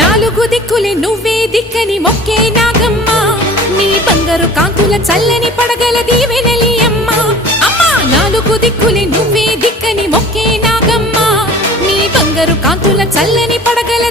నాలుగు దిక్కులే నువ్వే దిక్కని మొక్కే నాగమ్మ నీ బంగారు కాంతుల చల్లని పడగల దీవెనలి అమ్మ అమ్మా నాలుగు దిక్కులే నువ్వే దిక్కని మొక్కే నాగమ్మ నీ బంగారు కాంతుల చల్లని పడగల